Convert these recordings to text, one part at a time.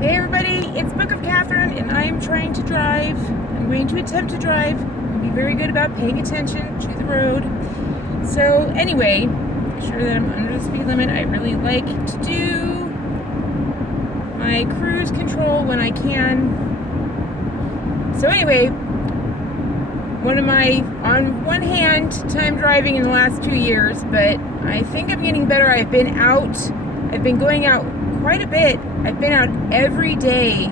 Hey everybody, it's Book of Katherine, and I am trying to drive. I'm going to attempt to drive and be very good about paying attention to the road. So anyway, make sure that I'm under the speed limit. I really like to do my cruise control when I can. So anyway, on one hand, time driving in the last 2 years, but I think I'm getting better. I've been going out quite a bit. I've been out every day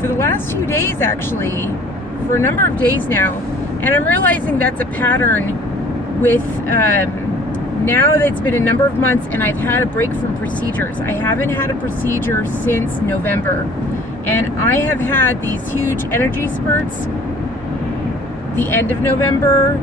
for the last few days, actually, for a number of days now. And I'm realizing that's a pattern with, now that it's been a number of months and I've had a break from procedures. I haven't had a procedure since November. And I have had these huge energy spurts. The end of November,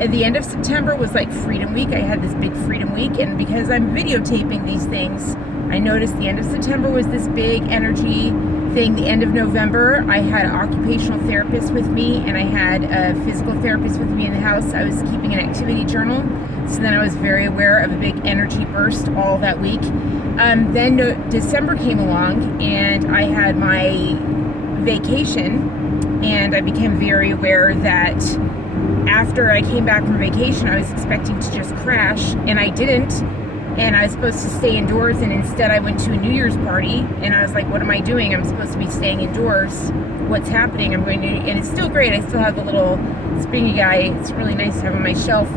at the end of September was like Freedom Week. I had this big Freedom Week, and because I'm videotaping these things, I noticed the end of September was this big energy thing. The end of November, I had an occupational therapist with me, and I had a physical therapist with me in the house. I was keeping an activity journal, so then I was very aware of a big energy burst all that week. Then December came along, and I had my vacation, and I became very aware that after I came back from vacation, I was expecting to just crash, and I didn't. And I was supposed to stay indoors, and instead I went to a New Year's party, and I was like, what am I doing? I'm supposed to be staying indoors. What's happening? And it's still great. I still have the little springy guy. It's really nice to have on my shelf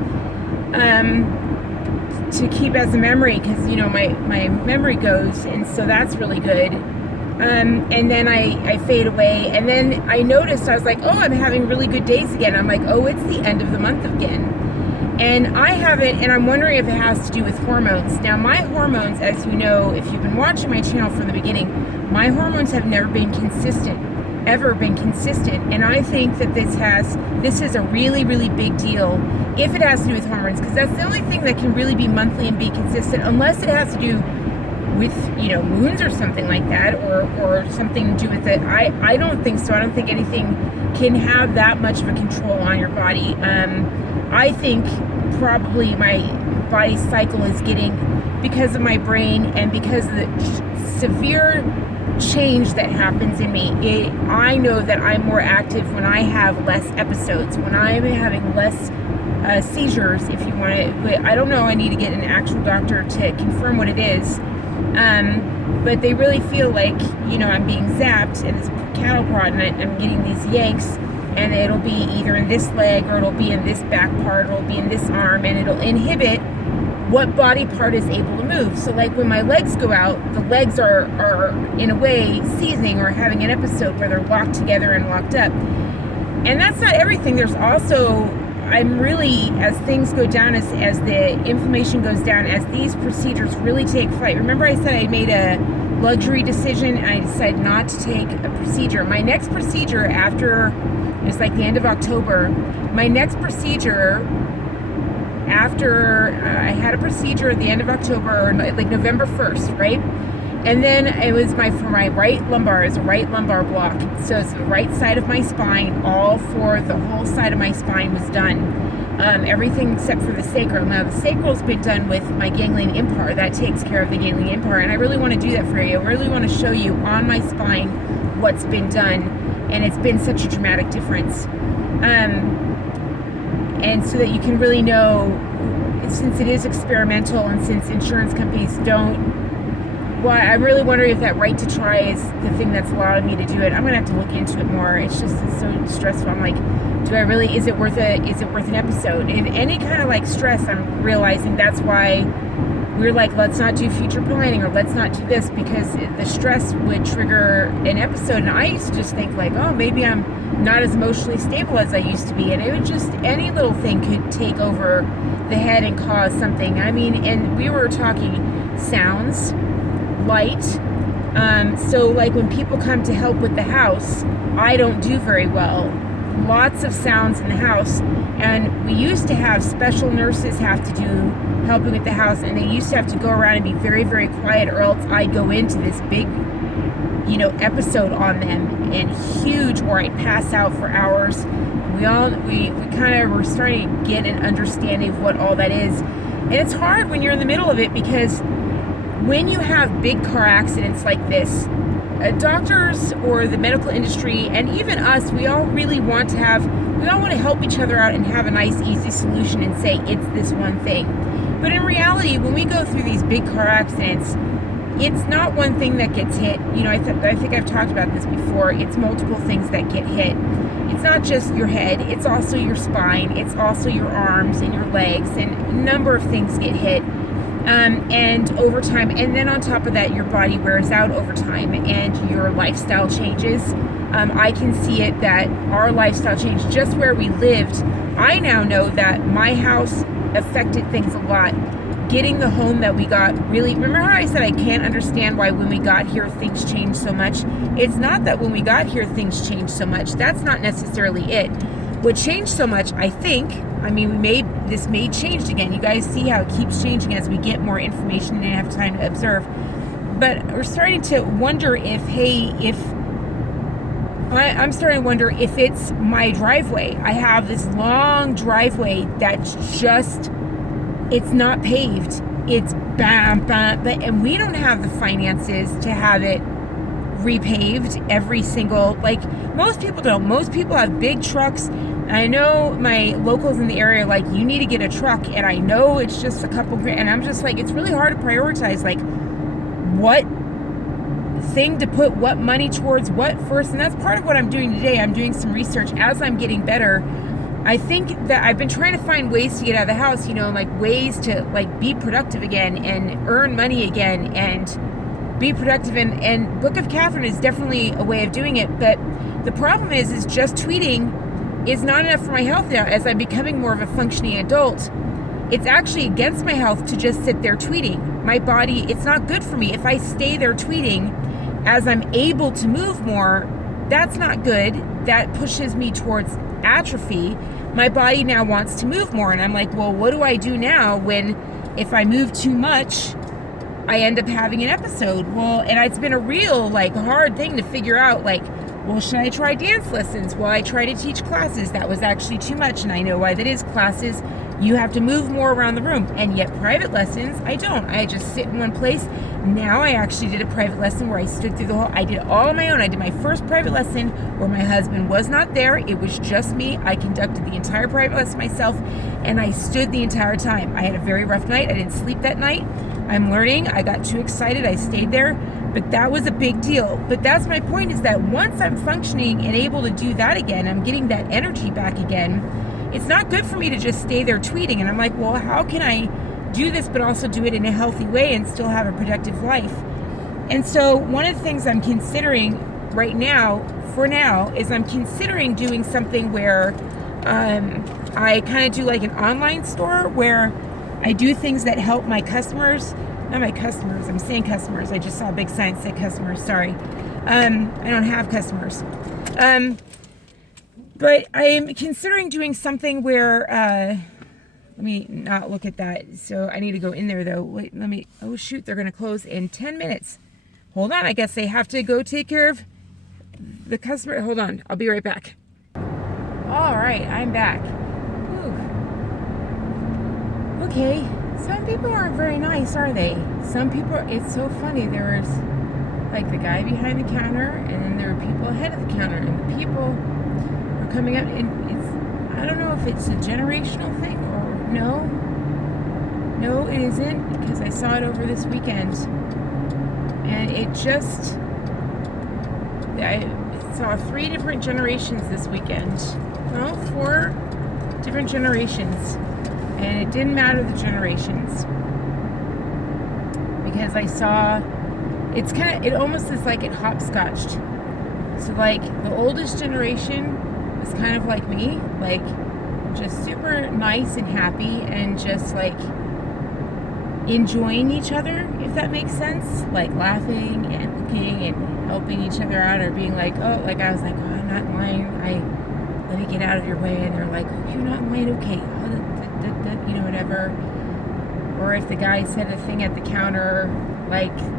to keep as a memory, because, my memory goes, and so that's really good. And then I fade away, and then I noticed, I was like, oh, I'm having really good days again. I'm like, oh, it's the end of the month again. And I haven't, and I'm wondering if it has to do with hormones. Now, my hormones, as you know, if you've been watching my channel from the beginning, my hormones have never been consistent, ever been consistent. And I think that this is a really, really big deal if it has to do with hormones, because that's the only thing that can really be monthly and be consistent, unless it has to do with, moons or something like that, or something to do with it. I don't think so. I don't think anything can have that much of a control on your body. I think probably my body cycle is getting, because of my brain and because of the severe change that happens in me. I know that I'm more active when I have less episodes, when I'm having less seizures, if you want to. I don't know, I need to get an actual doctor to confirm what it is. But they really feel like, I'm being zapped in this cattle prod, and I'm getting these yanks, and it'll be either in this leg, or it'll be in this back part, or it'll be in this arm, and it'll inhibit what body part is able to move. So like when my legs go out, the legs are in a way seizing or having an episode where they're locked together and locked up. And that's not everything. There's also, I'm really, as things go down, as the inflammation goes down, as these procedures really take flight. Remember I said I made a luxury decision, and I decided not to take a procedure. My next procedure it's like the end of October. My next procedure after I had a procedure at the end of October, or like November 1st, right? And then it was for my right lumbar. It's a right lumbar block. So it's the right side of my spine. All for the whole side of my spine was done. Everything except for the sacral. Now the sacral's been done with my ganglion impar. That takes care of the ganglion impar. And I really want to do that for you. I really want to show you on my spine what's been done. And it's been such a dramatic difference. And so that you can really know, since it is experimental and since insurance companies don't, I'm really wondering if that right to try is the thing that's allowing me to do it. I'm gonna have to look into it more. It's so stressful. I'm like, is it worth an episode? In any kind of like stress, I'm realizing that's why we're like, let's not do future planning, or let's not do this, because the stress would trigger an episode. And I used to just think like, oh, maybe I'm not as emotionally stable as I used to be. And it would just, any little thing could take over the head and cause something. I mean, and we were talking sounds, light. So like when people come to help with the house, I don't do very well. Lots of sounds in the house, and we used to have special nurses have to do helping with the house, and they used to have to go around and be very, very quiet, or else I'd go into this big, episode on them, and huge, or I'd pass out for hours. We kind of were starting to get an understanding of what all that is, and it's hard when you're in the middle of it, because when you have big car accidents like this, doctors or the medical industry, and even us, we all want to help each other out and have a nice, easy solution and say it's this one thing. But in reality, when we go through these big car accidents, it's not one thing that gets hit. I think I've talked about this before. It's multiple things that get hit. It's not just your head. It's also your spine. It's also your arms and your legs, and a number of things get hit. And over time, and then on top of that, your body wears out over time, and your lifestyle changes. I can see it that our lifestyle changed just where we lived. I now know that my house affected things a lot. Getting the home that we got really, remember how I said I can't understand why when we got here things changed so much? It's not that when we got here things changed so much. That's not necessarily it. What changed so much, I think, this may change again. You guys see how it keeps changing as we get more information and have time to observe. But we're starting to wonder I'm starting to wonder if it's my driveway. I have this long driveway that's it's not paved. It's bam, and we don't have the finances to have it repaved every single, most people don't. Most people have big trucks. I know my locals in the area you need to get a truck, and I know it's just a couple grand, and I'm just it's really hard to prioritize what thing to put what money towards what first. And that's part of what I'm doing today. I'm doing some research as I'm getting better. I think that I've been trying to find ways to get out of the house, ways to be productive again and earn money again and be productive. And Book of Katherine is definitely a way of doing it. But the problem is just tweeting is not enough for my health now. As I'm becoming more of a functioning adult, it's actually against my health to just sit there tweeting. My body, it's not good for me. If I stay there tweeting as I'm able to move more, that's not good. That pushes me towards atrophy. My body now wants to move more, and I'm well, what do I do now when if I move too much I end up having an episode? Well, and it's been a real hard thing to figure out should I try dance lessons? Well, I try to teach classes. That was actually too much, and I know why that is. Classes, you have to move more around the room, and yet private lessons, I don't. I just sit in one place. Now I actually did a private lesson where I stood through I did it all on my own. I did my first private lesson where my husband was not there. It was just me. I conducted the entire private lesson myself, and I stood the entire time. I had a very rough night. I didn't sleep that night. I'm learning. I got too excited. I stayed there. But that was a big deal. But that's my point, is that once I'm functioning and able to do that again, I'm getting that energy back again. It's not good for me to just stay there tweeting. And I'm well, how can I do this but also do it in a healthy way and still have a productive life? And so one of the things I'm considering right now, is I'm considering doing something where I kind of do an online store where I do things that help my customers. Not my customers, I'm saying customers. I just saw a big sign that said customers, sorry. I don't have customers. But I'm considering doing something where, let me not look at that. So I need to go in there though. Wait, oh shoot, they're gonna close in 10 minutes. Hold on, I guess they have to go take care of the customer. Hold on, I'll be right back. All right, I'm back. Whew. Okay. Some people aren't very nice, are they? Some people, it's so funny. There was the guy behind the counter, and then there were people ahead of the counter, and the people were coming up, and I don't know if it's a generational thing or no, it isn't, because I saw it over this weekend, and I saw 3 different generations this weekend. No, 4 different generations. And it didn't matter the generations, because I saw, it almost is it hopscotched. So the oldest generation was kind of like me, just super nice and happy and just enjoying each other, if that makes sense. Laughing and looking and helping each other out, or being I was oh, I'm not in line. Let me get out of your way. And they're oh, you're not in line, okay. Whatever. Or if the guy said a thing at the counter,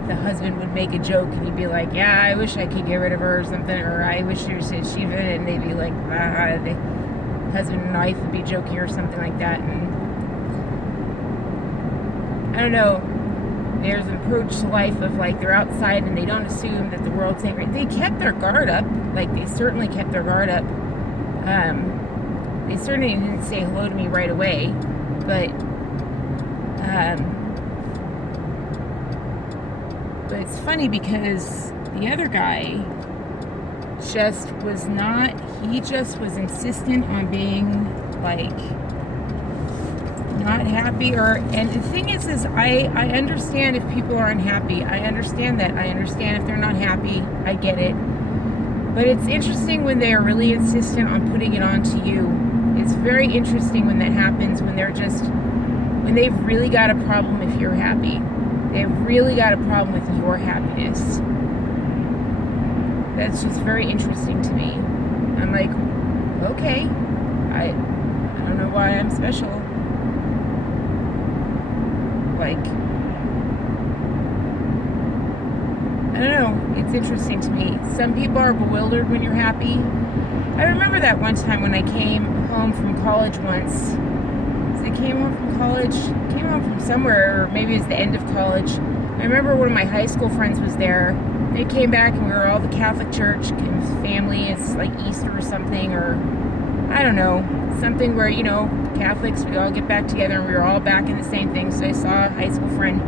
the husband would make a joke, and he'd be yeah, I wish I could get rid of her or something, or I wish she was Shiva, and they'd be the husband and wife would be joking or something like that. And I don't know. there's an approach to life of like they're outside and they don't assume that the world's angry. They kept their guard up. Like they certainly kept their guard up. They certainly didn't say hello to me right away, but it's funny because the other guy just was not. He just was insistent on being like not happy, and the thing is I understand if people are unhappy. I understand that. I understand if they're not happy. I get it. But it's interesting when they are really insistent on putting it on to you. It's very interesting when that happens, when they've really got a problem if you're happy. They've really got a problem with your happiness. That's just very interesting to me. I'm like, okay, I don't know why I'm special. Like, I don't know, it's interesting to me. Some people are bewildered when you're happy. I remember that one time when I came home from college once. I came home from somewhere, or maybe it was the end of college. I remember one of my high school friends was there. They came back and we were all the Catholic Church family. It's like Easter or something, or I don't know, something where, Catholics, we all get back together and we were all back in the same thing. So I saw a high school friend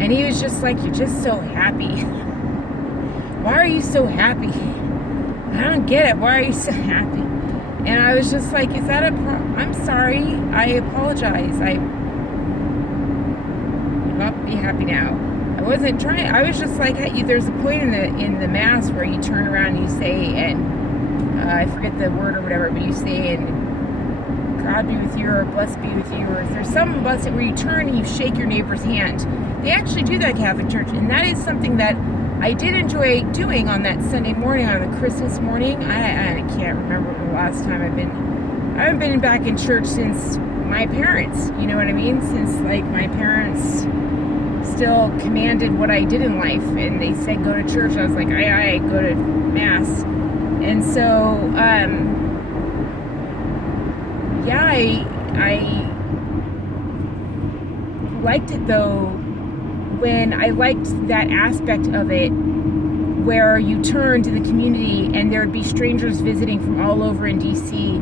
and he was just like, you're just so happy. Why are you so happy? I don't get it. Why are you so happy? And I was just like, is that I'm sorry. I apologize. I'll be happy now. I wasn't trying. I was just like, hey, there's a point in the mass where you turn around and you say, and I forget the word or whatever, but you say, and God be with you, or blessed be with you, or there's some blessing where you turn and you shake your neighbor's hand. They actually do that, Catholic Church, and that is something that I did enjoy doing on that Sunday morning, on the Christmas morning. I can't remember the last time I haven't been back in church since my parents, you know what I mean? Since like my parents still commanded what I did in life, and they said go to church. I was like, I go to mass. And so, yeah, I liked it though, when I liked that aspect of it, where you turn to the community and there'd be strangers visiting from all over in DC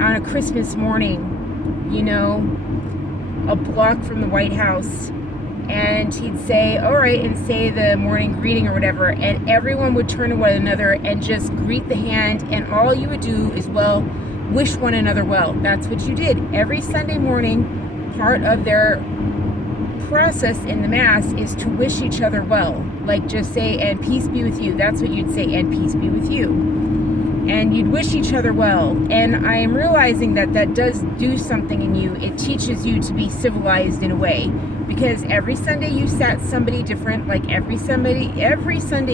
on a Christmas morning, a block from the White House, and he'd say, all right, and say the morning greeting or whatever, and everyone would turn to one another and just greet the hand, and all you would do is, wish one another well. That's what you did. Every Sunday morning, part of their process in the Mass is to wish each other well. Like just say, and peace be with you. That's what you'd say, and peace be with you. And you'd wish each other well. And I am realizing that does do something in you. It teaches you to be civilized in a way. Because every Sunday you sat somebody different, like every Sunday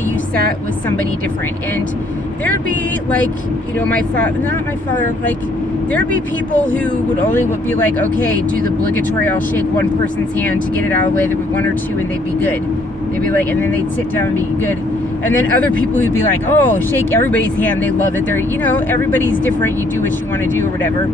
you sat with somebody different. And there'd be like, there'd be people who would only be like, okay, do the obligatory, I'll shake one person's hand to get it out of the way. There would be one or two and they'd be good. They'd be like, and then they'd sit down and be good. And then other people who'd be like, oh, shake everybody's hand. They love it. They're, everybody's different. You do what you want to do or whatever.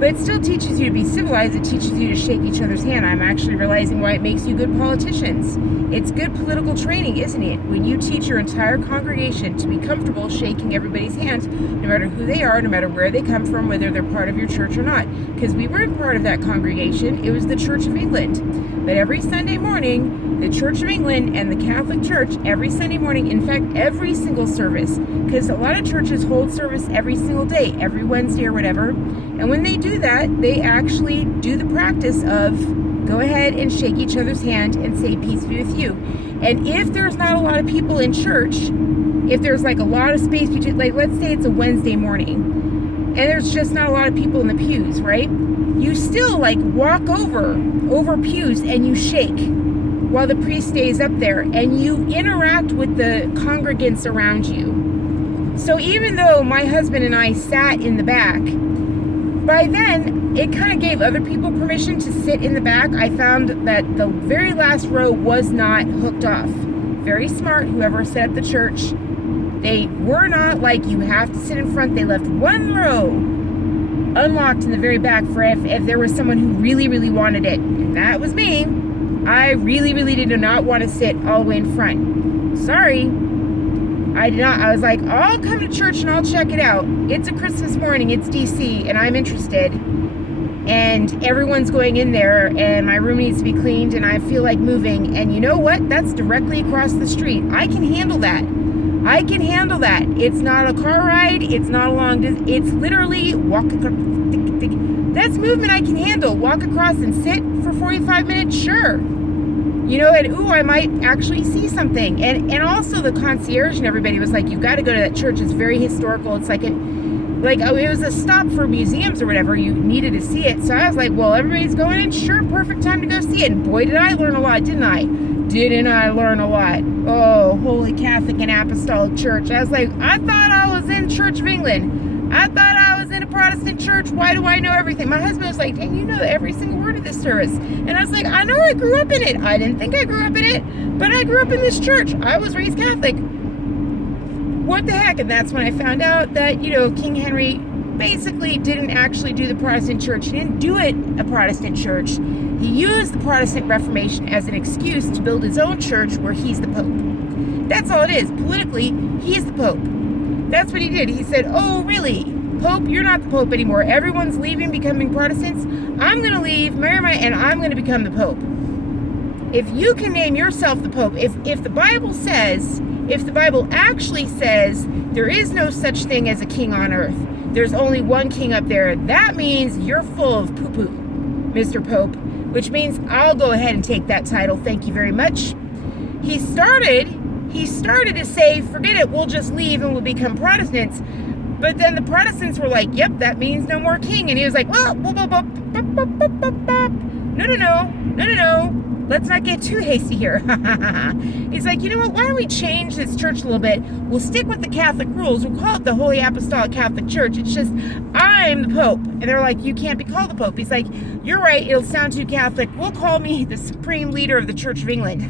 But it still teaches you to be civilized. It teaches you to shake each other's hand. I'm actually realizing why it makes you good politicians. It's good political training, isn't it? When you teach your entire congregation to be comfortable shaking everybody's hand, no matter who they are, no matter where they come from, whether they're part of your church or not. Because we weren't part of that congregation. It was the Church of England. But every Sunday morning, the Church of England and the Catholic Church, every Sunday morning, in fact, every single service, because a lot of churches hold service every single day, every Wednesday or whatever. And when they do that, they actually do the practice of go ahead and shake each other's hand and say peace be with you. And if there's not a lot of people in church, if there's like a lot of space between, like let's say it's a Wednesday morning and there's just not a lot of people in the pews, right? You still like walk over pews and you shake while the priest stays up there, and you interact with the congregants around you. So even though my husband and I sat in the back, by then, it kind of gave other people permission to sit in the back. I found that the very last row was not hooked off. Very smart, whoever set up the church. They were not like, you have to sit in front. They left one row unlocked in the very back for if there was someone who really, really wanted it. And that was me. I really, really did not want to sit all the way in front. Sorry. I did not. I was like, I'll come to church and I'll check it out. It's a Christmas morning. It's DC and I'm interested. And everyone's going in there and my room needs to be cleaned and I feel like moving. And you know what? That's directly across the street. I can handle that. I can handle that. It's not a car ride. It's not a long distance. It's literally walk across. That's movement I can handle. Walk across and sit for 45 minutes. Sure. You know, and ooh, I might actually see something. And also the concierge and everybody was like, you've got to go to that church. It's very historical. It's like it was a stop for museums or whatever. You needed to see it. So I was like, well, everybody's going in. Sure, perfect time to go see it. And boy, did I learn a lot, didn't I? Didn't I learn a lot? Oh, Holy Catholic and Apostolic Church. I was like, I thought I was in Church of England. I thought I was in a Protestant church. Why do I know everything? My husband was like, dang, you know every single word of this service. And I was like, I know I grew up in it. I didn't think I grew up in it, but I grew up in this church. I was raised Catholic. What the heck? And that's when I found out that, you know, King Henry basically didn't actually do the Protestant church. He didn't do it a Protestant church. He used the Protestant Reformation as an excuse to build his own church where he's the Pope. That's all it is. Politically, he's the Pope. That's what he did. He said, oh, really? Pope, you're not the Pope anymore. Everyone's leaving, becoming Protestants. I'm going to leave, marry my, and I'm going to become the Pope. If you can name yourself the Pope, if the Bible says, if the Bible actually says there is no such thing as a king on earth, there's only one king up there, that means you're full of poo-poo, Mr. Pope, which means I'll go ahead and take that title. Thank you very much. He started to say, forget it, we'll just leave and we'll become Protestants. But then the Protestants were like, yep, that means no more king. And he was like, well, no. Let's not get too hasty here. He's like, you know what? Why don't we change this church a little bit? We'll stick with the Catholic rules. We'll call it the Holy Apostolic Catholic Church. It's just, I'm the Pope. And they're like, you can't be called the Pope. He's like, you're right. It'll sound too Catholic. We'll call me the Supreme Leader of the Church of England.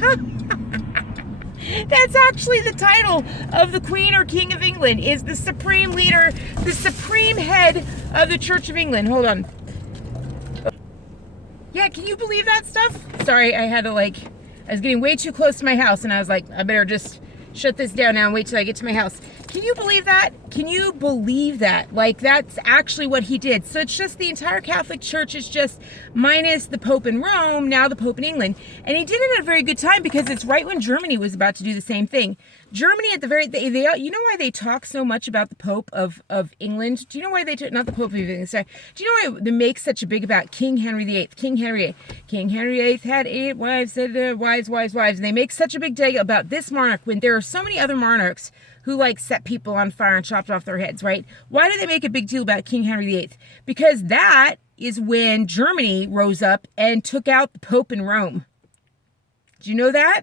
That's actually the title of the Queen or King of England, is the Supreme Leader, the Supreme Head of the Church of England. Hold on. Yeah, can you believe that stuff? Sorry, I was getting way too close to my house and I was like, I better just shut this down now and wait till I get to my house. Can you believe that? Can you believe that? Like, that's actually what he did. So it's just the entire Catholic Church is just minus the Pope in Rome, now the Pope in England. And he did it at a very good time because it's right when Germany was about to do the same thing. Germany at the very, you know why they talk so much about the Pope of England? Do you know why they talk, not the Pope of England, sorry. Do you know why they make such a big about King Henry VIII? King Henry VIII had 8 wives, wives. And they make such a big deal about this monarch when there are so many other monarchs who like set people on fire and chopped off their heads, right? Why do they make a big deal about King Henry VIII? Because that is when Germany rose up and took out the Pope in Rome. Do you know that?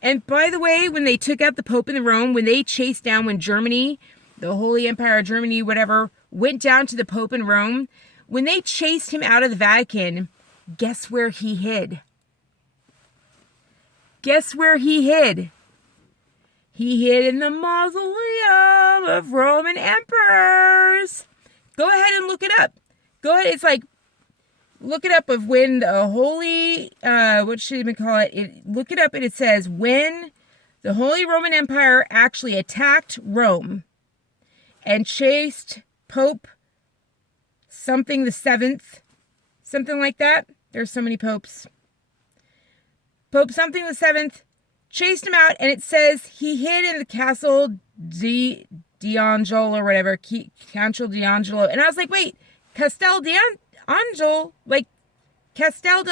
And by the way, when they took out the Pope in Rome, when they chased down, when Germany, the Holy Empire of Germany, whatever, went down to the Pope in Rome, when they chased him out of the Vatican, guess where he hid? Guess where he hid? He hid in the mausoleum of Roman emperors. Go ahead and look it up. Go ahead. It's like, look it up of when the Holy, what should we call it? Look it up and it says when the Holy Roman Empire actually attacked Rome and chased Pope something the 7th, something like that. There's so many popes. Pope something the 7th. Chased him out, and it says he hid in the Castle D'Angelo or whatever, Castle D'Angelo. And I was like, wait, Castel D'Angelo, like Castel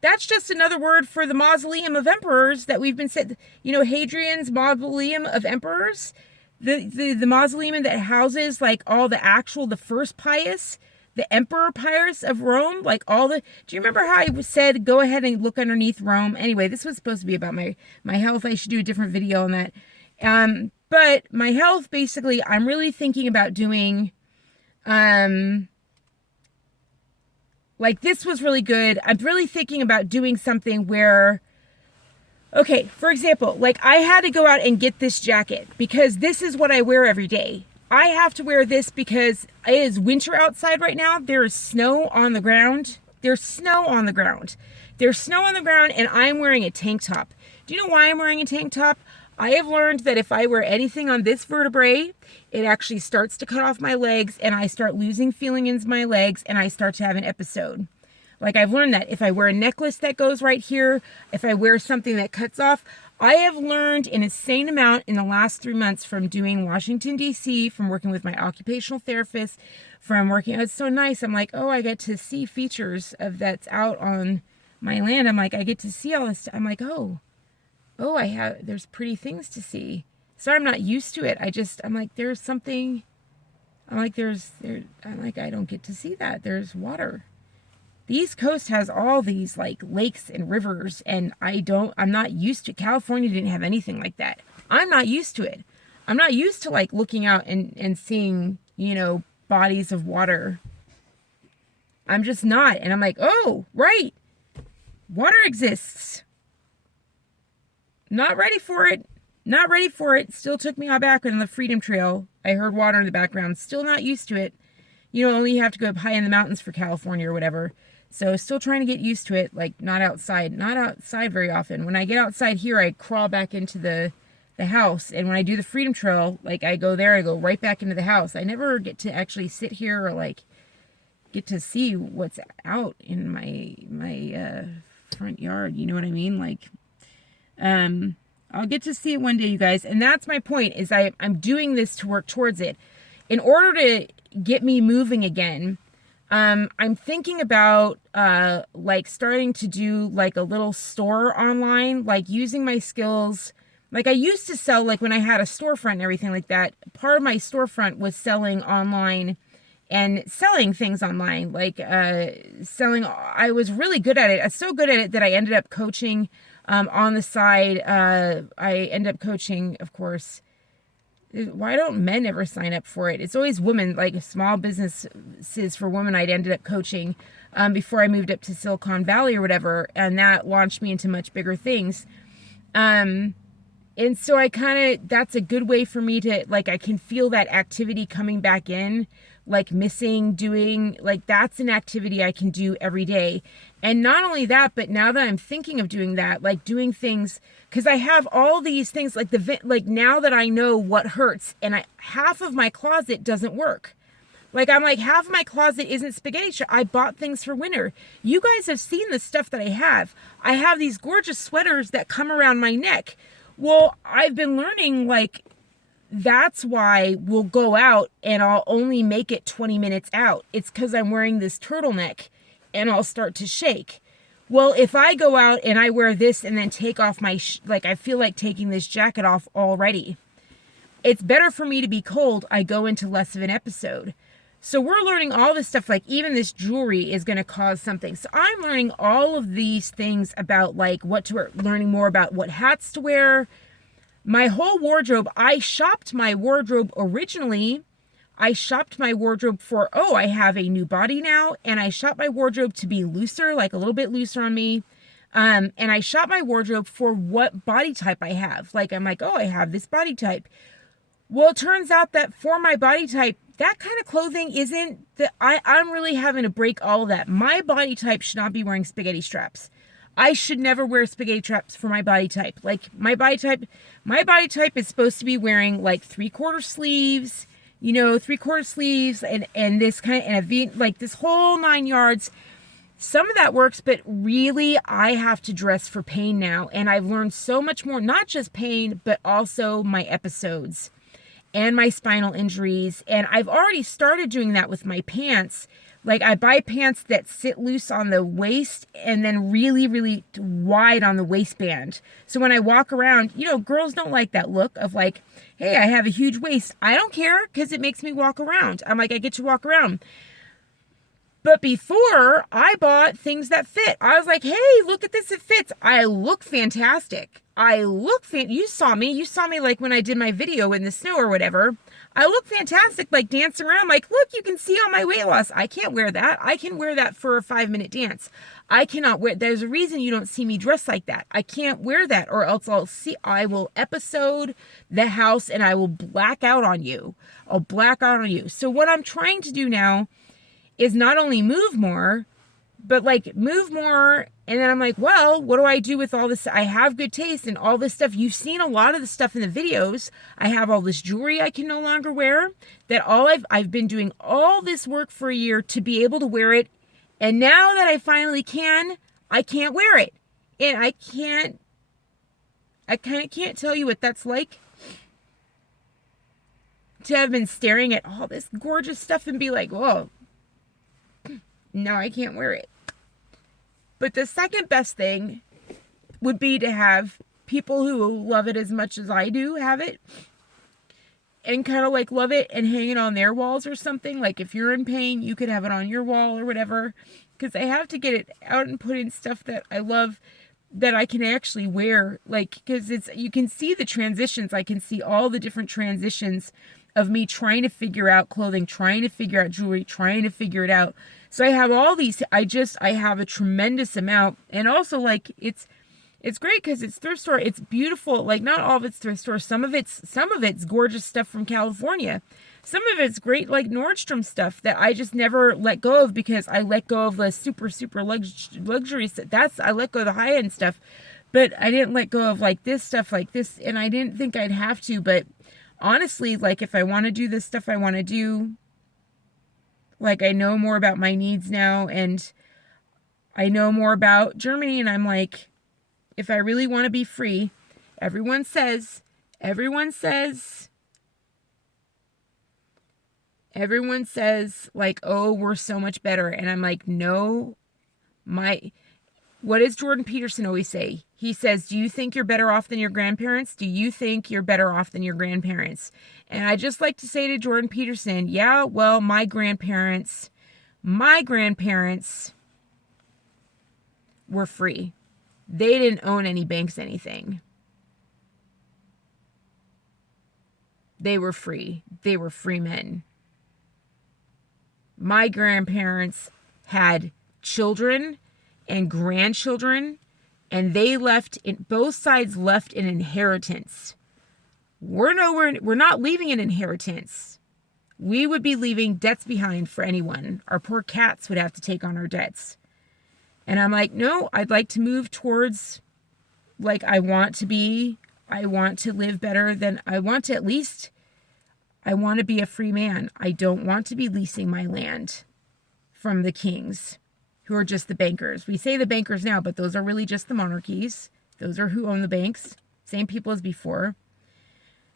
that's just another word for the mausoleum of emperors that we've been said. You know, Hadrian's mausoleum of emperors, the mausoleum that houses like all the first Pius, the Emperor Pius of Rome, like all the, do you remember how I said, go ahead and look underneath Rome? Anyway, this was supposed to be about my health. I should do a different video on that. But my health, basically, I'm really thinking about doing, like this was really good. I'm really thinking about doing something where, okay, for example, like I had to go out and get this jacket because this is what I wear every day. I have to wear this because it is winter outside right now. There is snow on the ground. There's snow on the ground. There's snow on the ground and I'm wearing a tank top. Do you know why I'm wearing a tank top? I have learned that if I wear anything on this vertebrae, it actually starts to cut off my legs and I start losing feeling in my legs and I start to have an episode. Like, I've learned that if I wear a necklace that goes right here, if I wear something that cuts off, I have learned an insane amount in the last 3 months from doing Washington, D.C., from working with my occupational therapist, from working, it's so nice. I'm like, oh, I get to see features of that's out on my land. I'm like, I get to see all this. I'm like, there's pretty things to see. So I'm not used to it. I'm like, there's something, I'm like, I don't get to see that. There's water. The East Coast has all these like lakes and rivers, and I'm not used to. California didn't have anything like that. I'm not used to it. I'm not used to like looking out and seeing, bodies of water. I'm just not. And I'm like, oh, right. Water exists. Not ready for it. Not ready for it. Still took me out back on the Freedom Trail. I heard water in the background. Still not used to it. Only you have to go up high in the mountains for California or whatever. So still trying to get used to it, like not outside very often. When I get outside here, I crawl back into the house. And when I do the Freedom Trail, like I go there, I go right back into the house. I never get to actually sit here or like get to see what's out in my front yard. You know what I mean? Like, I'll get to see it one day, you guys. And that's my point, is I'm doing this to work towards it. In order to get me moving again, I'm thinking about like starting to do like a little store online, like using my skills. Like I used to sell, like when I had a storefront and everything like that, part of my storefront was selling online and selling things online, like selling. I was really good at it. I was so good at it that I ended up coaching on the side. I ended up coaching, of course. Why don't men ever sign up for it? It's always women, like small businesses for women I'd ended up coaching before I moved up to Silicon Valley or whatever. And that launched me into much bigger things. And so that's a good way for me to, like, I can feel that activity coming back in, like missing doing, like that's an activity I can do every day. And not only that, but now that I'm thinking of doing that, like doing things, because I have all these things, like now that I know what hurts, and half of my closet doesn't work. Like, I'm like, half of my closet isn't spaghetti. I bought things for winter. You guys have seen the stuff that I have. I have these gorgeous sweaters that come around my neck. Well, I've been learning, like, that's why we'll go out and I'll only make it 20 minutes out. It's because I'm wearing this turtleneck and I'll start to shake. Well, if I go out and I wear this and then take off my, I feel like taking this jacket off already. It's better for me to be cold. I go into less of an episode. So we're learning all this stuff, like even this jewelry is going to cause something. So I'm learning all of these things about like what to wear, learning more about what hats to wear. My whole wardrobe, I shopped my wardrobe originally. I shopped my wardrobe for, I have a new body now. And I shopped my wardrobe to be looser, like a little bit looser on me. And I shopped my wardrobe for what body type I have. Like, I'm like, I have this body type. Well, it turns out that for my body type, that kind of clothing isn't, I'm really having to break all of that. My body type should not be wearing spaghetti straps. I should never wear spaghetti straps for my body type. Like my body type is supposed to be wearing like 3/4 sleeves, 3/4 sleeves and this kind of, and a V, like this whole 9 yards. Some of that works, but really I have to dress for pain now. And I've learned so much more, not just pain, but also my episodes and my spinal injuries. And I've already started doing that with my pants. Like I buy pants that sit loose on the waist and then really, really wide on the waistband. So when I walk around, girls don't like that look of like, hey, I have a huge waist. I don't care because it makes me walk around. I'm like, I get to walk around. But before, I bought things that fit. I was like, hey, look at this, it fits. I look fantastic. You saw me like when I did my video in the snow or whatever. I look fantastic, like dancing around, like, look, you can see all my weight loss. I can't wear that. I can wear that for a 5-minute dance. I cannot wear, there's a reason you don't see me dressed like that. I can't wear that or else I will episode the house and I will black out on you. I'll black out on you. So what I'm trying to do now is not only move more, but like move more And then I'm like, well, what do I do with all this? I have good taste and all this stuff. You've seen a lot of the stuff in the videos. I have all this jewelry I can no longer wear. That I've been doing all this work for a year to be able to wear it. And now that I finally can, I can't wear it. And I kind of can't tell you what that's like to have been staring at all this gorgeous stuff and be like, whoa, now I can't wear it. But the second best thing would be to have people who love it as much as I do have it and kind of like love it and hang it on their walls or something. Like if you're in pain, you could have it on your wall or whatever. Because I have to get it out and put in stuff that I love that I can actually wear. Like, because you can see the transitions. I can see all the different transitions of me trying to figure out clothing, trying to figure out jewelry, trying to figure it out. So I have all these, I have a tremendous amount. And also like, it's great because it's thrift store. It's beautiful. Like not all of it's thrift store. Some of it's gorgeous stuff from California. Some of it's great, like Nordstrom stuff that I just never let go of because I let go of the super luxury stuff. I let go of the high end stuff, but I didn't let go of like this stuff like this. And I didn't think I'd have to, but honestly, like if I want to do this stuff I want to do, like I know more about my needs now and I know more about Germany and I'm like, if I really want to be free, everyone says, like, oh, we're so much better. And I'm like, no, what does Jordan Peterson always say? He says, do you think you're better off than your grandparents? Do you think you're better off than your grandparents? And I just like to say to Jordan Peterson, yeah, well, my grandparents were free. They didn't own any banks, anything. They were free. They were free men. My grandparents had children and grandchildren, and both sides left an inheritance. We're not leaving an inheritance. We would be leaving debts behind for anyone. Our poor cats would have to take on our debts. And I'm like, no, I'd like to move towards, like, I want to live better than, I want to be a free man. I don't want to be leasing my land from the kings, who are just the bankers. We say the bankers now, but those are really just the monarchies. Those are who own the banks. Same people as before.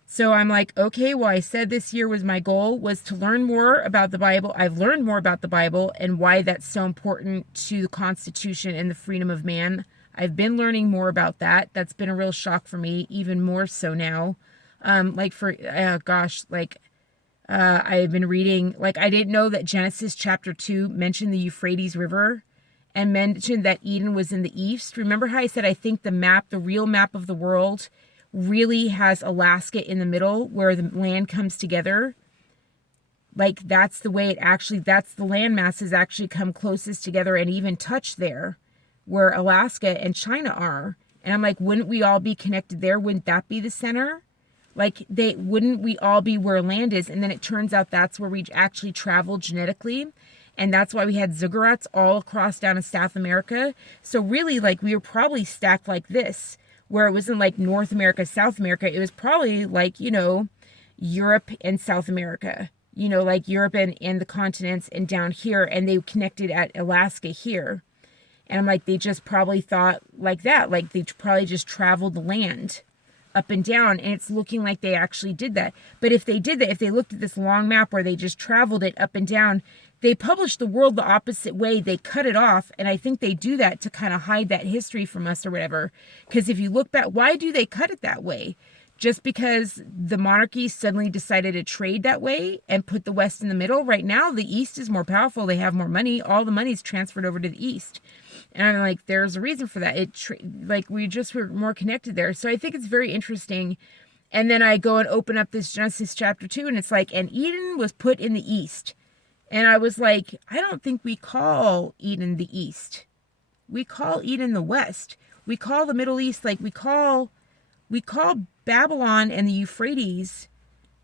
So I'm like, okay, well, I said this year was my goal was to learn more about the Bible. I've learned more about the Bible and why that's so important to the Constitution and the freedom of man. I've been learning more about that. That's been a real shock for me, even more so now. I've been reading, like, I didn't know that Genesis chapter 2 mentioned the Euphrates River and mentioned that Eden was in the east. Remember how I said I think the real map of the world really has Alaska in the middle where the land comes together? Like, that's the way that's the land masses actually come closest together and even touch there, where Alaska and China are. And I'm like, wouldn't we all be connected there? Wouldn't that be the center? Like, wouldn't we all be where land is? And then it turns out that's where we actually traveled genetically. And that's why we had ziggurats all across down to South America. So really, like, we were probably stacked like this, where it wasn't like North America, South America. It was probably like, Europe and South America, like Europe and the continents and down here. And they connected at Alaska here. And I'm like, they just probably thought like that. Like, they probably just traveled the land up and down, and it's looking like they actually did that. But if they did that, if they looked at this long map where they just traveled it up and down, they published the world the opposite way. They cut it off, and I think they do that to kind of hide that history from us or whatever. Because if you look back, why do they cut it that way? Just because the monarchy suddenly decided to trade that way and put the West in the middle? Right now, the East is more powerful. They have more money. All the money's transferred over to the East. And I'm like, there's a reason for that. We just were more connected there. So I think it's very interesting. And then I go and open up this Genesis chapter 2, and it's like, and Eden was put in the East. And I was like, I don't think we call Eden the East. We call Eden the West. We call the Middle East, like we call Babylon and the Euphrates,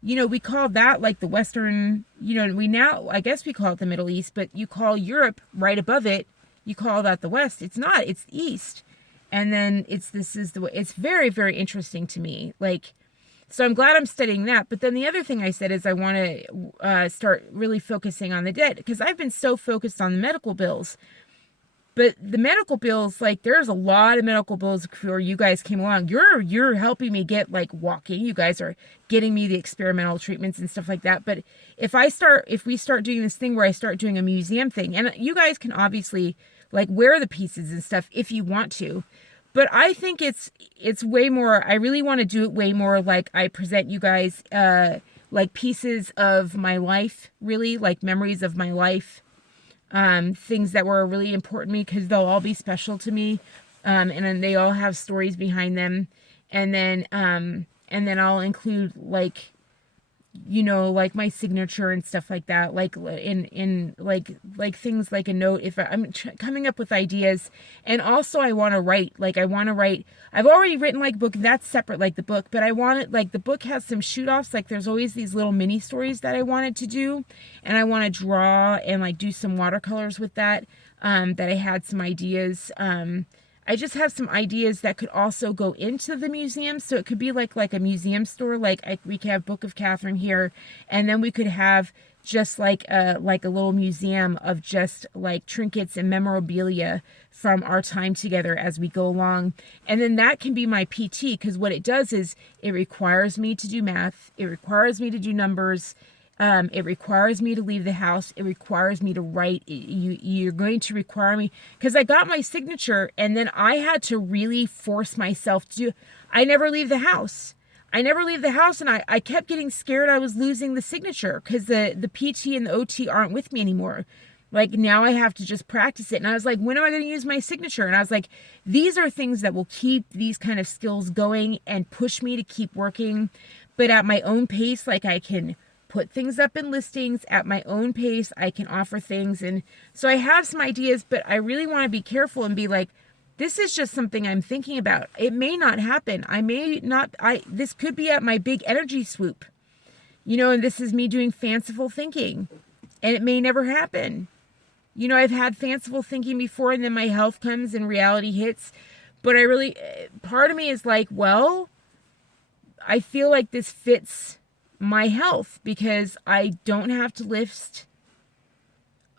we call that like the Western, I guess we call it the Middle East, but you call Europe right above it you call that the West. It's not, it's the East. And then this is the way. It's very, very interesting to me. Like, so I'm glad I'm studying that. But then the other thing I said is I want to start really focusing on the debt, because I've been so focused on the medical bills. But the medical bills, like, there's a lot of medical bills before you guys came along. You're helping me get, like, walking. You guys are getting me the experimental treatments and stuff like that. But if we start doing this thing where I start doing a museum thing, and you guys can obviously, like, wear the pieces and stuff if you want to. But I think it's way more, I really want to do it way more like I present you guys, like, pieces of my life, really, like memories of my life. Things that were really important to me, because they'll all be special to me. And then they all have stories behind them. And then I'll include, like, you know, like my signature and stuff like that, like in like things like a note if I'm coming up with ideas. And also I want to write, I've already written, like, book that's separate, like the book, but I want it, like, the book has some shoot offs, like there's always these little mini stories that I wanted to do, and I want to draw and, like, do some watercolors with that. That I had some ideas. I just have some ideas that could also go into the museum. So it could be like a museum store. We could have Book of Katherine here, and then we could have just like a little museum of just, like, trinkets and memorabilia from our time together as we go along. And then that can be my PT, because what it does is it requires me to do math. It requires me to do numbers. It requires me to leave the house. It requires me to write. You're going to require me, because I got my signature, and then I had to really force myself to do. I never leave the house. And I kept getting scared I was losing the signature, because the PT and the OT aren't with me anymore. Like, now I have to just practice it. And I was like, when am I going to use my signature? And I was like, these are things that will keep these kind of skills going and push me to keep working, but at my own pace. Like, I can put things up in listings at my own pace. I can offer things. And so I have some ideas, but I really want to be careful and be like, this is just something I'm thinking about. It may not happen. This could be at my big energy swoop, you know, and this is me doing fanciful thinking, and it may never happen. You know, I've had fanciful thinking before, and then my health comes and reality hits. But part of me is like, well, I feel like this fits my health, because I don't have to lift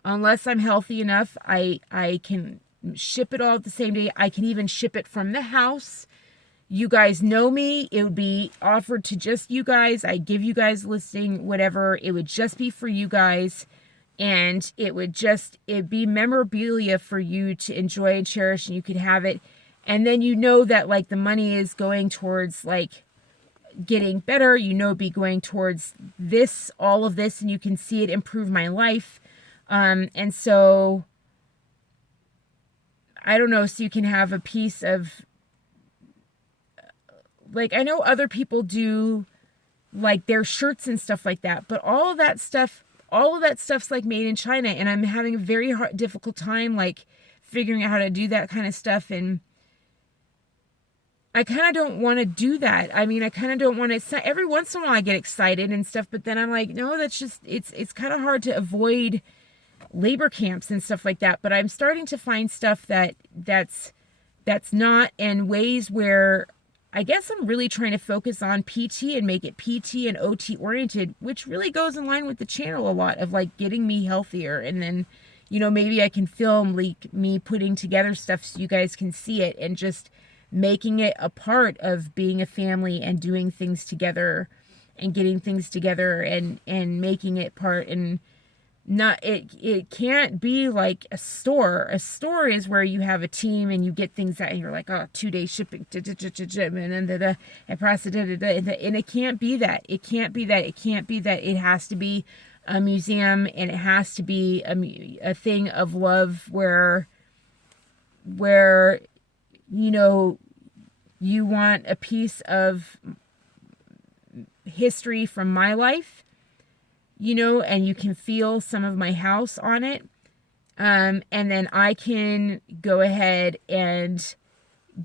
unless I'm healthy enough. I can ship it all the same day. I can even ship it from the house. You guys know me. It would be offered to just you guys. I give you guys a listing, whatever. It would just be for you guys. And it'd be memorabilia for you to enjoy and cherish, and you could have it. And then you know that, like, the money is going towards, like, getting better, be going towards this, all of this, and you can see it improve my life. And so, I don't know, so you can have a piece of, like, I know other people do, like, their shirts and stuff like that, but all of that stuff's, like, made in China, and I'm having a very difficult time, like, figuring out how to do that kind of stuff. And I kind of don't want to do that. I mean, I kind of don't want to. Every once in a while I get excited and stuff, but then I'm like, no, that's just, it's kind of hard to avoid labor camps and stuff like that. But I'm starting to find stuff that's not, in ways where I guess I'm really trying to focus on PT and make it PT and OT oriented, which really goes in line with the channel a lot, of, like, getting me healthier. And then, you know, maybe I can film, like, me putting together stuff so you guys can see it, and just making it a part of being a family and doing things together and getting things together, and making it part. And not, it can't be like a store. A store is where you have a team and you get things out, and you're like, oh, 2-day shipping, and then and it can't be that. It can't be that. It has to be a museum, and it has to be a thing of love where, you know, you want a piece of history from my life, you know, and you can feel some of my house on it. And then I can go ahead and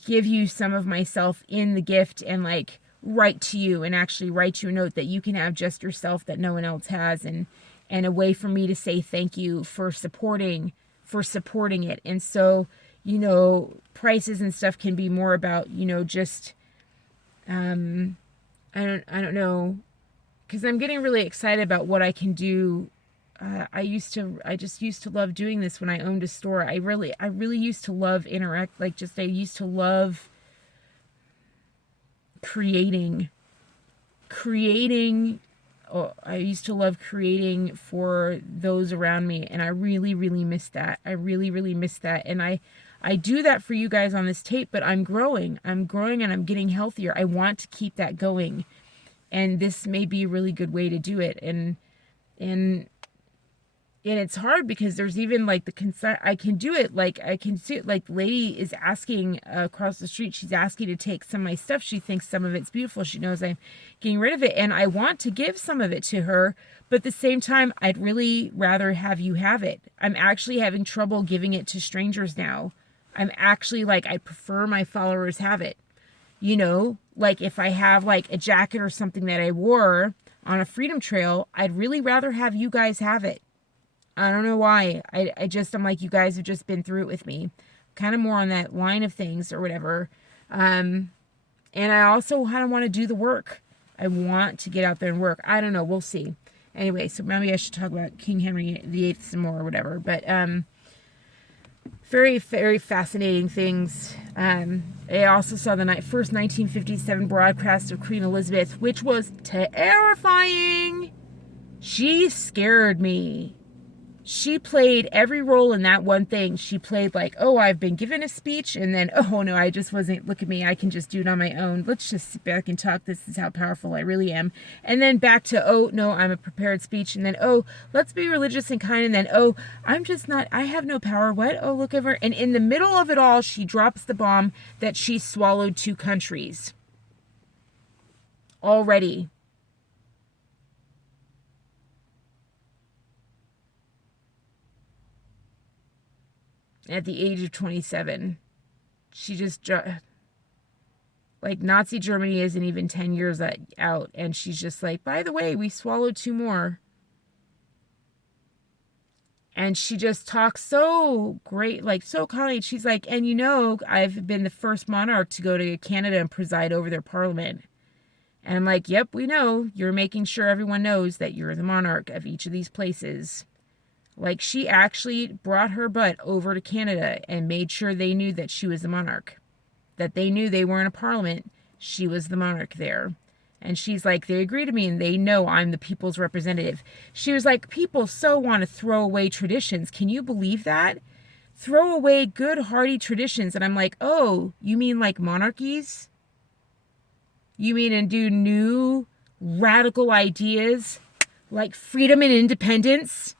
give you some of myself in the gift, and, like, write to you, and actually write you a note that you can have just yourself, that no one else has. And a way for me to say thank you for supporting for supporting it. And so, prices and stuff can be more about, just, I don't know, because I'm getting really excited about what I can do. I just used to love doing this when I owned a store. I really used to love I used to love creating. Oh, I used to love creating for those around me, and I really, really miss that. I really, really miss that. And I do that for you guys on this tape, but I'm growing. I'm growing and I'm getting healthier. I want to keep that going. And this may be a really good way to do it. And it's hard because there's even like the concern. I can do it. Like I can see it. Like lady is asking across the street. She's asking to take some of my stuff. She thinks some of it's beautiful. She knows I'm getting rid of it. And I want to give some of it to her. But at the same time, I'd really rather have you have it. I'm actually having trouble giving it to strangers now. I'm actually like, I prefer my followers have it. Like if I have like a jacket or something that I wore on a freedom trail, I'd really rather have you guys have it. I don't know why. I'm like, you guys have just been through it with me. Kind of more on that line of things or whatever. And I also kind of want to do the work. I want to get out there and work. I don't know. We'll see. Anyway, so maybe I should talk about King Henry VIII some more or whatever. But very, very fascinating things. I also saw the first 1957 broadcast of Queen Elizabeth, which was terrifying. She scared me. She played every role in that one thing. She played like, oh, I've been given a speech, and then, oh no, I just wasn't, look at me, I can just do it on my own. Let's just sit back and talk. This is how powerful I really am. And then back to, oh no, I'm a prepared speech. And then, oh, let's be religious and kind. And then, oh, I'm just not, I have no power. What? Oh, look at her. And in the middle of it all, she drops the bomb that she swallowed 2 countries. Already. At the age of 27. She just, like, Nazi Germany isn't even 10 years out. And she's just like, by the way, we swallowed 2 more. And she just talks so great, like, so kind. She's like, and I've been the first monarch to go to Canada and preside over their parliament. And I'm like, yep, we know. You're making sure everyone knows that you're the monarch of each of these places. Like, she actually brought her butt over to Canada and made sure they knew that she was the monarch. That they knew they were in a parliament. She was the monarch there. And she's like, they agree to me and they know I'm the people's representative. She was like, people so want to throw away traditions. Can you believe that? Throw away good, hearty traditions. And I'm like, oh, you mean like monarchies? You mean and do new, radical ideas like freedom and independence?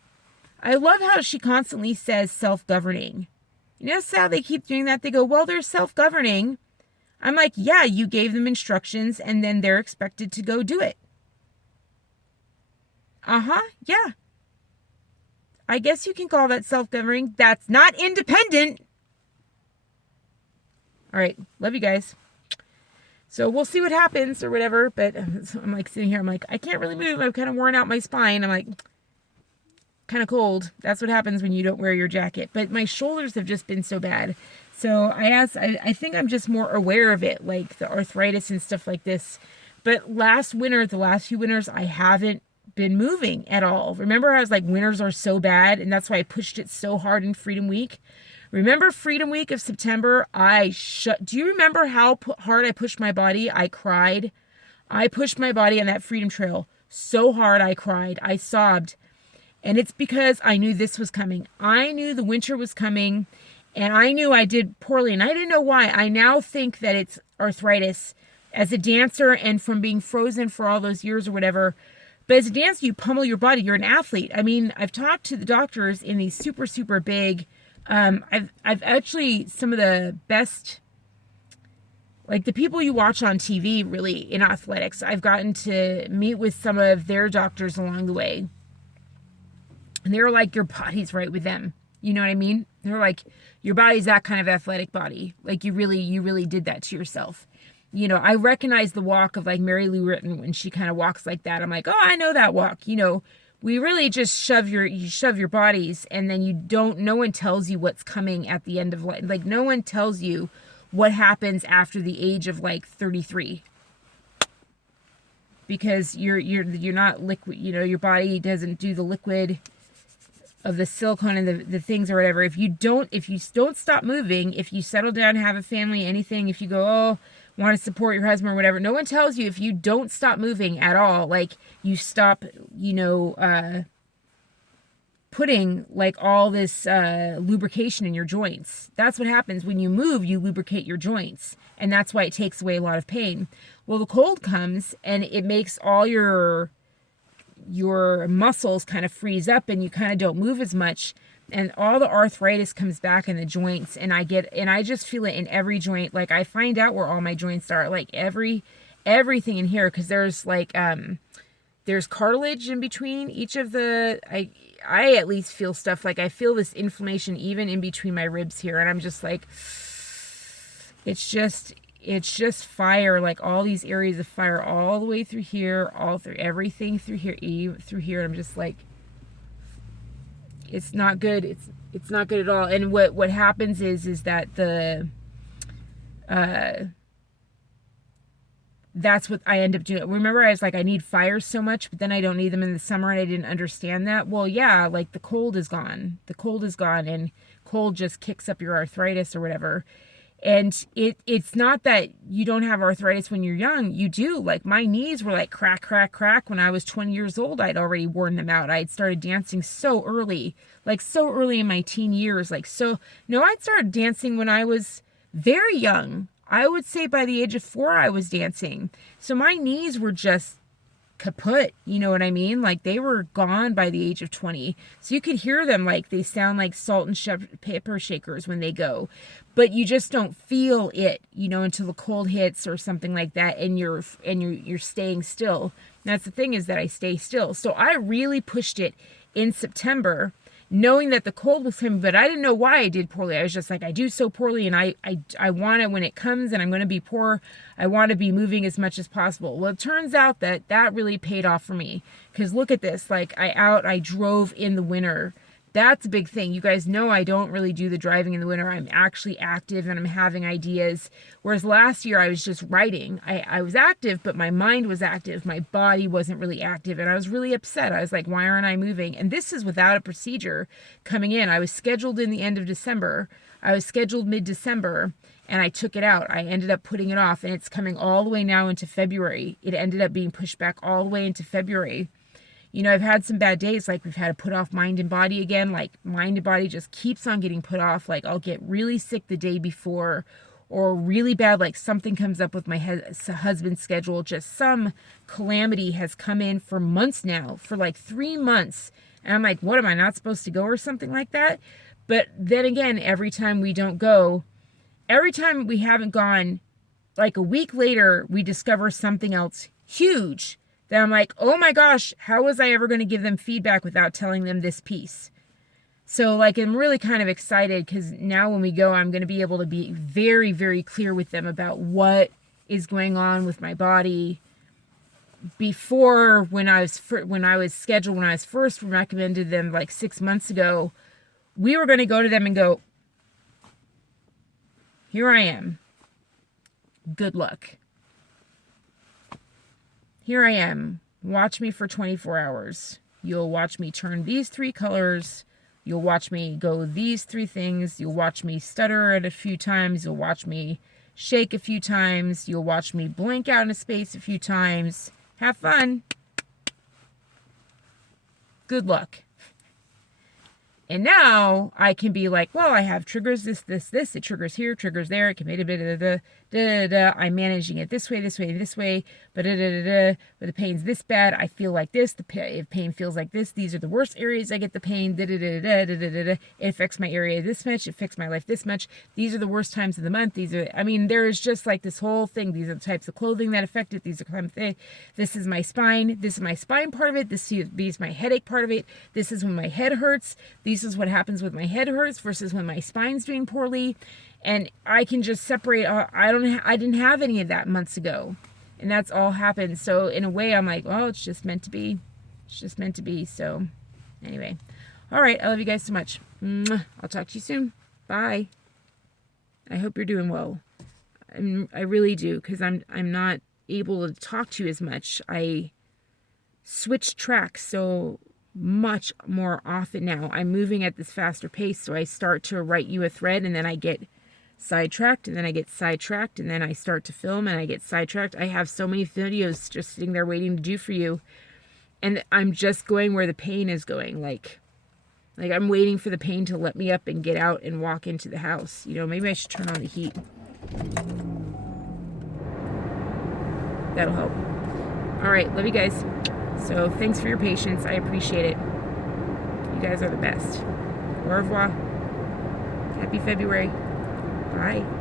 I love how she constantly says self-governing. That's how they keep doing that. They go, well, they're self-governing. I'm like, yeah, you gave them instructions and then they're expected to go do it. Yeah. I guess you can call that self-governing. That's not independent. All right. Love you guys. So we'll see what happens or whatever. But I'm like sitting here. I'm like, I can't really move. I've kind of worn out my spine. I'm like, kind of cold. That's what happens when you don't wear your jacket. But my shoulders have just been so bad. So I think I'm just more aware of it, like the arthritis and stuff like this. But the last few winters, I haven't been moving at all. Remember, I was like, winters are so bad, and that's why I pushed it so hard in Freedom Week. Remember Freedom Week of September? Do you remember how hard I pushed my body? I cried. I pushed my body on that Freedom Trail so hard I cried. I sobbed. And it's because I knew this was coming. I knew the winter was coming, and I knew I did poorly, and I didn't know why. I now think that it's arthritis. As a dancer and from being frozen for all those years or whatever, but as a dancer, you pummel your body. You're an athlete. I mean, I've talked to the doctors in these super, super big, I've actually, some of the best, like the people you watch on TV really in athletics, I've gotten to meet with some of their doctors along the way. And they're like, your body's right with them. You know what I mean? They're like, your body's that kind of athletic body. Like you really did that to yourself. I recognize the walk of like Mary Lou Retton when she kind of walks like that. I'm like, oh, I know that walk. we really just you shove your bodies, and then no one tells you what's coming at the end of life. Like, no one tells you what happens after the age of like 33, because you're not liquid, your body doesn't do the liquid of the silicone and the things or whatever. If you don't stop moving, if you settle down, have a family, anything, if you go, oh, want to support your husband or whatever, no one tells you, if you don't stop moving at all, like you stop, putting like all this lubrication in your joints. That's what happens when you move. You lubricate your joints, and that's why it takes away a lot of pain. Well, the cold comes and it makes all your muscles kind of freeze up, and you kind of don't move as much, and all the arthritis comes back in the joints, and I just feel it in every joint. Like, I find out where all my joints are, like everything in here, because there's like there's cartilage in between each of the, I at least feel stuff, like I feel this inflammation even in between my ribs here, and I'm just like, it's just fire, like all these areas of fire all the way through here, all through everything through here, and I'm just like, it's not good. It's not good at all. And what happens is that that's what I end up doing. Remember, I was like, I need fires so much, but then I don't need them in the summer, and I didn't understand that. Well, yeah, like the cold is gone, and cold just kicks up your arthritis or whatever. And it's not that you don't have arthritis when you're young. You do. Like, my knees were like crack, crack, crack. When I was 20 years old, I'd already worn them out. I'd started dancing so early in my teen years. I'd started dancing when I was very young. I would say by the age of 4, I was dancing. So my knees were just kaput, you know what I mean? Like, they were gone by the age of 20. So you could hear them, like they sound like salt and pepper shakers when they go, but you just don't feel it, until the cold hits or something like that, and you're staying still. And that's the thing, is that I stay still. So I really pushed it in September, knowing that the cold was coming, but I didn't know why I did poorly. I was just like, I do so poorly, and I want it when it comes, and I'm going to be poor. I want to be moving as much as possible. Well, it turns out that really paid off for me, because look at this. Like, I drove in the winter. That's a big thing. You guys know I don't really do the driving in the winter. I'm actually active, and I'm having ideas. Whereas last year I was just writing. I was active, but my mind was active. My body wasn't really active, and I was really upset. I was like, why aren't I moving? And this is without a procedure coming in. I was scheduled in the end of December. I was scheduled mid-December, and I took it out. I ended up putting it off, and it's coming all the way now into February. It ended up being pushed back all the way into February. I've had some bad days, like we've had to put off mind and body again. Like, mind and body just keeps on getting put off. Like, I'll get really sick the day before, or really bad, like something comes up with my husband's schedule. Just some calamity has come in for months now, for like 3 months. And I'm like, what, am I not supposed to go or something like that? But then again, every time we don't go, every time we haven't gone, like a week later, we discover something else huge. Then I'm like, oh my gosh, how was I ever going to give them feedback without telling them this piece? So, like, I'm really kind of excited, because now when we go, I'm going to be able to be very, very clear with them about what is going on with my body. Before, when I was scheduled, when I was first recommended them like 6 months ago, we were going to go to them and go, here I am. Good luck. Here I am. Watch me for 24 hours. You'll watch me turn these 3 colors. You'll watch me go these 3 things. You'll watch me stutter it a few times. You'll watch me shake a few times. You'll watch me blink out into space a few times. Have fun. Good luck. And now I can be like, well, I have triggers, this. It triggers here, triggers there. It can be I'm managing it this way, but the pain's this bad. I feel like this. If pain feels like this, these are the worst areas I get the pain. It affects my area this much. It affects my life this much. These are the worst times of the month. There's just like this whole thing. These are the types of clothing that affect it. These are this is my spine. This is my spine part of it. This is my headache part of it. This is when my head hurts. This is what happens with my head hurts versus when my spine's doing poorly. And I can just separate. I didn't have any of that months ago, and that's all happened. So in a way, I'm like, well, it's just meant to be. It's just meant to be. So anyway, all right, I love you guys so much. Mwah. I'll talk to you soon. Bye. I hope you're doing well. I really do, because I'm not able to talk to you as much. I switch tracks so much more often now. I'm moving at this faster pace, so I start to write you a thread, and then I get sidetracked, and then I get sidetracked, and then I start to film, and I get sidetracked. I have so many videos just sitting there waiting to do for you, and I'm just going where the pain is going. Like I'm waiting for the pain to let me up and get out and walk into the house. You know, maybe I should turn on the heat. That'll help. All right, love you guys. So thanks for your patience. I appreciate it. You guys are the best. Au revoir. Happy February. Bye.